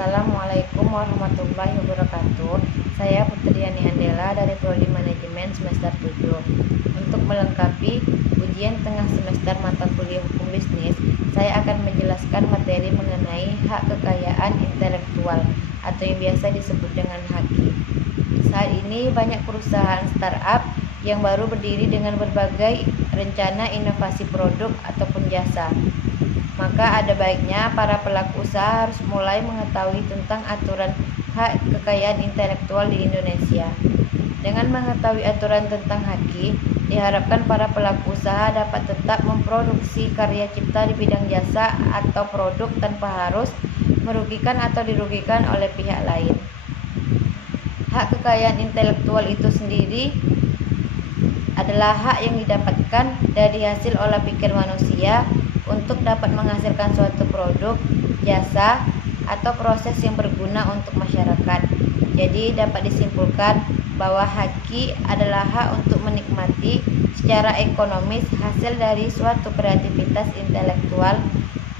Assalamualaikum warahmatullahi wabarakatuh. Saya Putriani Andela dari Prodi Manajemen semester 7. Untuk melengkapi ujian tengah semester mata kuliah Hukum Bisnis, saya akan menjelaskan materi mengenai hak kekayaan intelektual atau yang biasa disebut dengan HAKI. Saat ini banyak perusahaan startup yang baru berdiri dengan berbagai rencana inovasi produk ataupun jasa. Maka ada baiknya para pelaku usaha harus mulai mengetahui tentang aturan hak kekayaan intelektual di Indonesia. Dengan mengetahui aturan tentang HAKI, diharapkan para pelaku usaha dapat tetap memproduksi karya cipta di bidang jasa atau produk tanpa harus merugikan atau dirugikan oleh pihak lain. Hak kekayaan intelektual itu sendiri adalah hak yang didapatkan dari hasil olah pikir manusia untuk dapat menghasilkan suatu produk, jasa, atau proses yang berguna untuk masyarakat. Jadi dapat disimpulkan bahwa HAKI adalah hak untuk menikmati secara ekonomis hasil dari suatu kreativitas intelektual.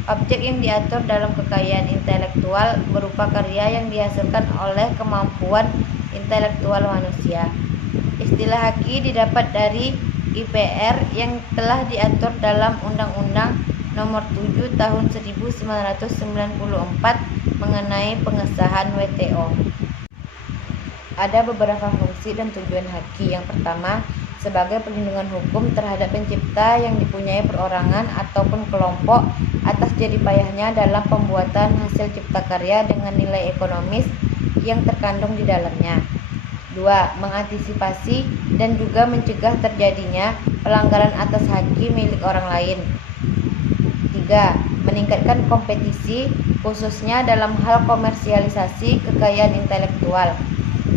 Objek yang diatur dalam kekayaan intelektual berupa karya yang dihasilkan oleh kemampuan intelektual manusia. Istilah HAKI didapat dari IPR yang telah diatur dalam Undang-Undang Nomor 7 Tahun 1994 mengenai pengesahan WTO. Ada beberapa fungsi dan tujuan HAKI. Yang pertama, sebagai perlindungan hukum terhadap pencipta yang dipunyai perorangan ataupun kelompok atas jerih payahnya dalam pembuatan hasil cipta karya dengan nilai ekonomis yang terkandung di dalamnya. 2. Mengantisipasi dan juga mencegah terjadinya pelanggaran atas HAKI milik orang lain. 3. Meningkatkan kompetisi khususnya dalam hal komersialisasi kekayaan intelektual.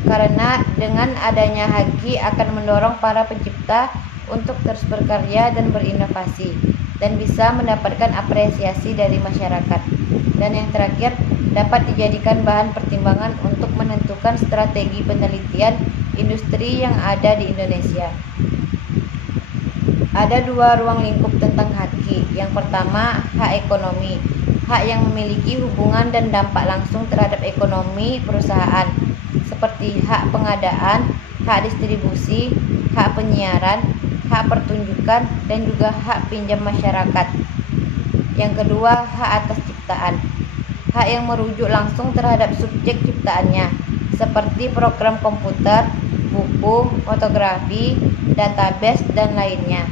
Karena dengan adanya HAKI akan mendorong para pencipta untuk terus berkarya dan berinovasi dan bisa mendapatkan apresiasi dari masyarakat. Dan yang terakhir, dapat dijadikan bahan pertimbangan untuk menentukan strategi penelitian industri yang ada di Indonesia. Ada dua ruang lingkup tentang HAKI. Yang pertama, hak ekonomi, hak yang memiliki hubungan dan dampak langsung terhadap ekonomi perusahaan, seperti hak pengadaan, hak distribusi, hak penyiaran, hak pertunjukan, dan juga hak pinjam masyarakat. Yang kedua, hak atas ciptaan, hak yang merujuk langsung terhadap subjek ciptaannya, seperti program komputer, buku, fotografi, database, dan lainnya.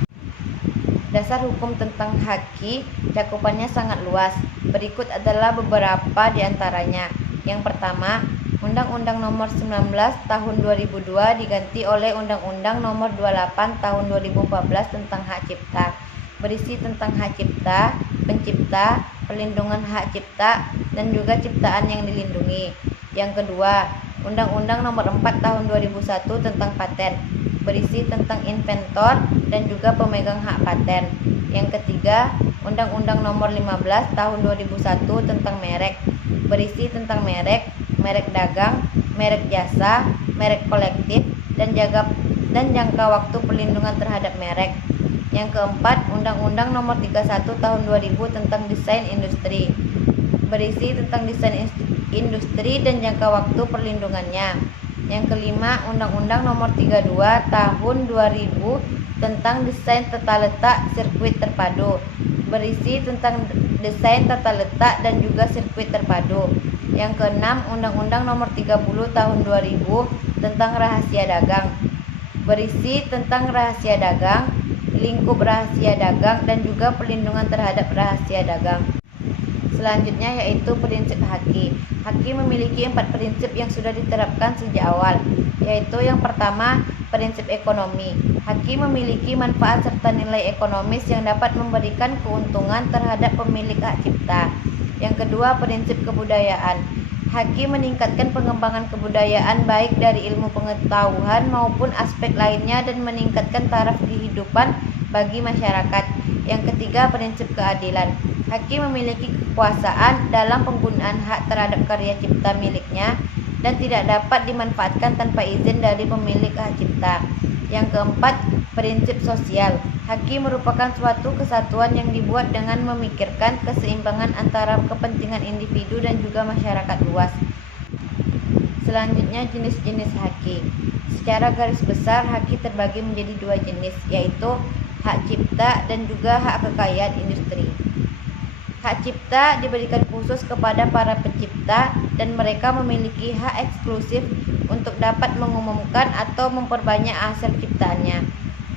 Dasar hukum tentang HAKI cakupannya sangat luas. Berikut adalah beberapa di antaranya. Yang pertama, Undang-Undang Nomor 19 Tahun 2002 diganti oleh Undang-Undang Nomor 28 Tahun 2014 tentang hak cipta. Berisi tentang hak cipta, pencipta, perlindungan hak cipta, dan juga ciptaan yang dilindungi. Yang kedua, Undang-Undang Nomor 4 Tahun 2001 tentang paten, berisi tentang inventor dan juga pemegang hak paten. Yang ketiga, Undang-Undang Nomor 15 Tahun 2001 tentang merek, berisi tentang merek, merek dagang, merek jasa, merek kolektif, dan jangka waktu perlindungan terhadap merek. Yang keempat, Undang-Undang Nomor 31 Tahun 2000 tentang desain industri, berisi tentang desain industri dan jangka waktu perlindungannya. Yang kelima, Undang-Undang Nomor 32 Tahun 2000 tentang desain tata letak sirkuit terpadu, berisi tentang desain tata letak dan juga sirkuit terpadu. Yang keenam, Undang-Undang Nomor 30 Tahun 2000 tentang rahasia dagang, berisi tentang rahasia dagang, lingkup rahasia dagang, dan juga perlindungan terhadap rahasia dagang. Selanjutnya yaitu prinsip HAKI. HAKI memiliki 4 prinsip yang sudah diterapkan sejak awal, yaitu yang pertama, prinsip ekonomi. HAKI memiliki manfaat serta nilai ekonomis yang dapat memberikan keuntungan terhadap pemilik hak cipta. Yang kedua, prinsip kebudayaan. HAKI meningkatkan pengembangan kebudayaan baik dari ilmu pengetahuan maupun aspek lainnya dan meningkatkan taraf kehidupan bagi masyarakat. Yang ketiga, prinsip keadilan. HAKI memiliki kekuasaan dalam penggunaan hak terhadap karya cipta miliknya dan tidak dapat dimanfaatkan tanpa izin dari pemilik hak cipta. Yang keempat, Prinsip sosial. Haki merupakan suatu kesatuan yang dibuat dengan memikirkan keseimbangan antara kepentingan individu dan juga masyarakat luas. Selanjutnya jenis-jenis haki. Secara garis besar haki terbagi menjadi dua jenis, yaitu hak cipta dan juga hak kekayaan industri. Hak cipta diberikan khusus kepada para pencipta dan mereka memiliki hak eksklusif untuk dapat mengumumkan atau memperbanyak hasil ciptaannya.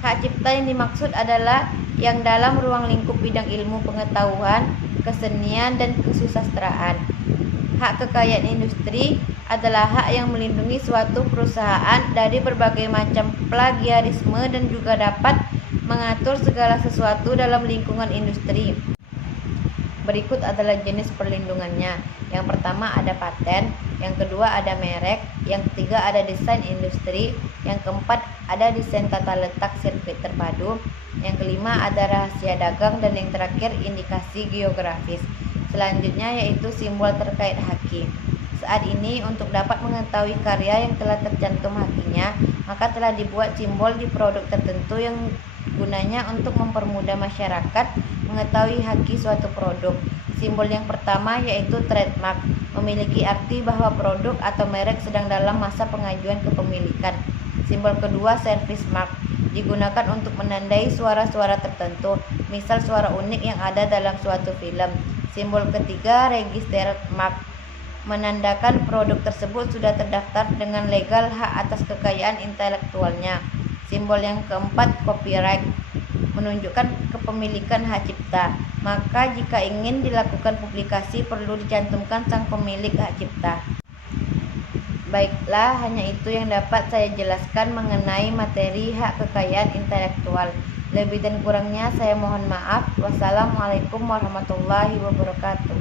Hak cipta yang dimaksud adalah yang dalam ruang lingkup bidang ilmu pengetahuan, kesenian, dan kesusastraan. Hak kekayaan industri adalah hak yang melindungi suatu perusahaan dari berbagai macam plagiarisme dan juga dapat mengatur segala sesuatu dalam lingkungan industri. Berikut adalah jenis perlindungannya. Yang pertama ada paten, yang kedua ada merek, yang ketiga ada desain industri, yang keempat ada desain tata letak sirkuit terpadu, yang kelima ada rahasia dagang, dan yang terakhir indikasi geografis. Selanjutnya yaitu simbol terkait haki. Saat ini untuk dapat mengetahui karya yang telah tercantum hakinya, maka telah dibuat simbol di produk tertentu yang gunanya untuk mempermudah masyarakat mengetahui haki suatu produk. Simbol yang pertama yaitu trademark, memiliki arti bahwa produk atau merek sedang dalam masa pengajuan kepemilikan. Simbol kedua service mark, digunakan untuk menandai suara-suara tertentu, misal suara unik yang ada dalam suatu film. Simbol ketiga registered mark, menandakan produk tersebut sudah terdaftar dengan legal hak atas kekayaan intelektualnya. Simbol yang keempat copyright, menunjukkan kepemilikan hak cipta. Maka jika ingin dilakukan publikasi perlu dicantumkan sang pemilik hak cipta. Baiklah, hanya itu yang dapat saya jelaskan mengenai materi hak kekayaan intelektual. Lebih dan kurangnya saya mohon maaf. Wassalamualaikum warahmatullahi wabarakatuh.